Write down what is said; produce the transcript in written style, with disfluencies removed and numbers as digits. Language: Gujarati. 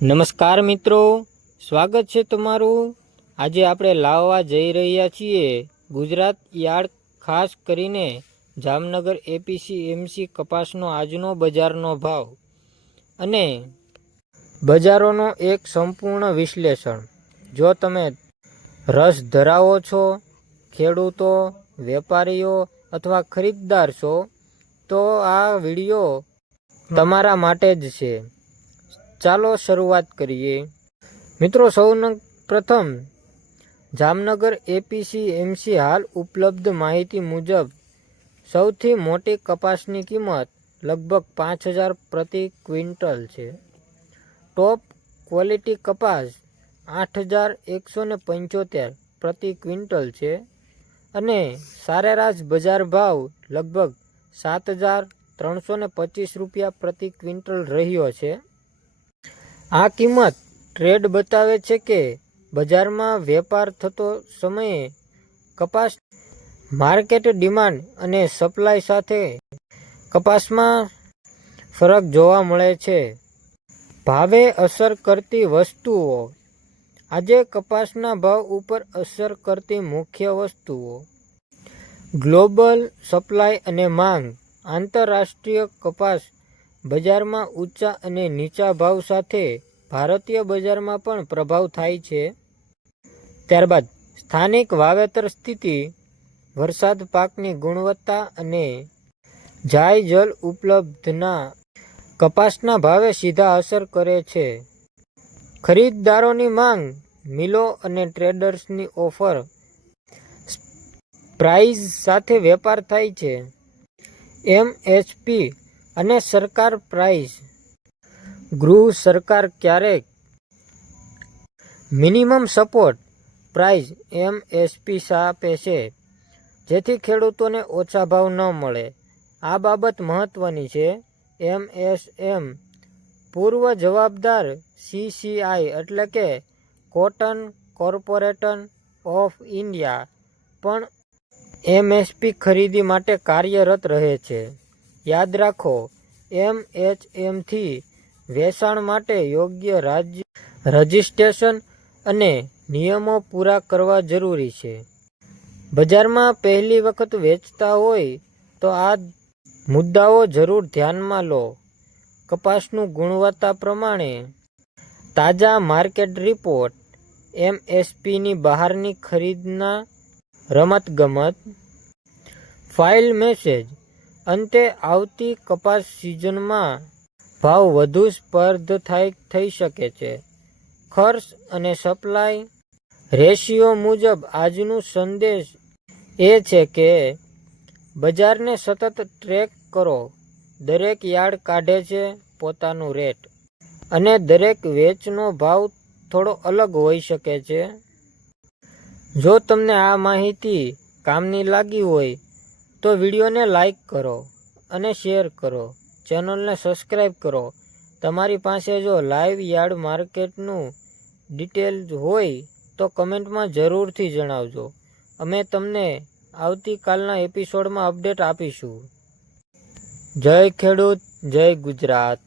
નમસ્કાર મિત્રો, સ્વાગત છે તમારું। આજે આપણે લાવવા જઈ રહ્યા છીએ ગુજરાત યાર્ડ, ખાસ કરીને જામનગર એપીએમસી કપાસનો આજનો બજારનો ભાવ અને બજારોનો એક સંપૂર્ણ વિશ્લેષણ। જો તમે રસ ધરાવો છો, ખેડૂતો, વેપારીઓ અથવા ખરીદદાર છો, તો આ વિડીયો તમારા માટે જ છે। ચાલો શરૂઆત કરીએ। મિત્રો, સૌપ્રથમ જામનગર એપીએમસી હાલ ઉપલબ્ધ માહિતી મુજબ સૌથી મોટી કપાસની કિંમત લગભગ 5000 પ્રતિ ક્વિન્ટલ છે। ટોપ ક્વોલિટી કપાસ 8175 પ્રતિ ક્વિન્ટલ છે અને સરેરાશ બજાર ભાવ લગભગ 7325 રૂપિયા પ્રતિ ક્વિન્ટલ રહ્યો છે। આ કિંમત ટ્રેડ બતાવે છે કે બજારમાં વેપાર થતો સમયે કપાસ માર્કેટ ડિમાન્ડ અને સપ્લાય સાથે કપાસમાં ફરક જોવા મળે છે। ભાવે અસર કરતી વસ્તુઓ। આજે કપાસના ભાવ ઉપર અસર કરતી મુખ્ય વસ્તુઓ: ગ્લોબલ સપ્લાય અને માંગ। આંતરરાષ્ટ્રીય કપાસ બજારમાં ઊંચા અને નીચા ભાવ સાથે ભારતીય બજારમાં પણ પ્રભાવ થાય છે। ત્યારબાદ સ્થાનિક વાવેતર સ્થિતિ, વરસાદ, પાકની ગુણવત્તા અને જાય જલ ઉપલબ્ધતા કપાસના ભાવે સીધા અસર કરે છે। ખરીદદારોની માંગ, મિલો અને ટ્રેડર્સની ઓફર પ્રાઇસ સાથે વેપાર થાય છે। એમએસપી અને સરકાર પ્રાઇસ। ગૃહ સરકાર ક્યારેક મિનિમમ સપોર્ટ પ્રાઇસ એમએસપી આપે છે, જેથી ખેડૂતોને ઓછા ભાવ ન મળે। આ બાબત મહત્વની છે। એમએસએમ પૂર્વ જવાબદાર સીસીઆઈ એટલે કે કોટન કોર્પોરેશન ઓફ ઇન્ડિયા પણ એમએસપી ખરીદી માટે કાર્યરત રહે છે। યાદ રાખો, એમએસએમથી વેચાણ માટે યોગ્ય રજિસ્ટ્રેશન અને નિયમો પૂરા કરવા જરૂરી છે। બજારમાં પહેલી વખત વેચતા હોય તો આ મુદ્દાઓ જરૂર ધ્યાનમાં લો। કપાસનું ગુણવત્તા પ્રમાણે તાજા માર્કેટ રિપોર્ટ, એમએસપીની બહારની ખરીદના રમતગમત, ફાઇલ મેસેજ। અંતે, આવતી કપાસ સિઝનમાં ભાવ વધુ સ્પર્ધાત્મક થઈ શકે છે। ખર્ચ અને સપ્લાય રેશિયો મુજબ આજનો સંદેશ એ છે કે બજારને સતત ટ્રેક કરો। દરેક યાર્ડ કાઢે છે પોતાનું રેટ અને દરેક વેચનો ભાવ થોડો અલગ હોઈ શકે છે। જો તમને આ માહિતી કામની લાગી હોય તો વિડીયોને લાઈક કરો અને શેર કરો, ચેનલને સબસ્ક્રાઈબ કરો। તમારી પાસે જો લાઈવ યાર્ડ માર્કેટનું ડિટેલ હોય તો કમેન્ટમાં જરૂરથી જણાવજો। અમે તમને આવતીકાલના એપિસોડમાં અપડેટ આપીશું। જય ખેડૂત, જય ગુજરાત।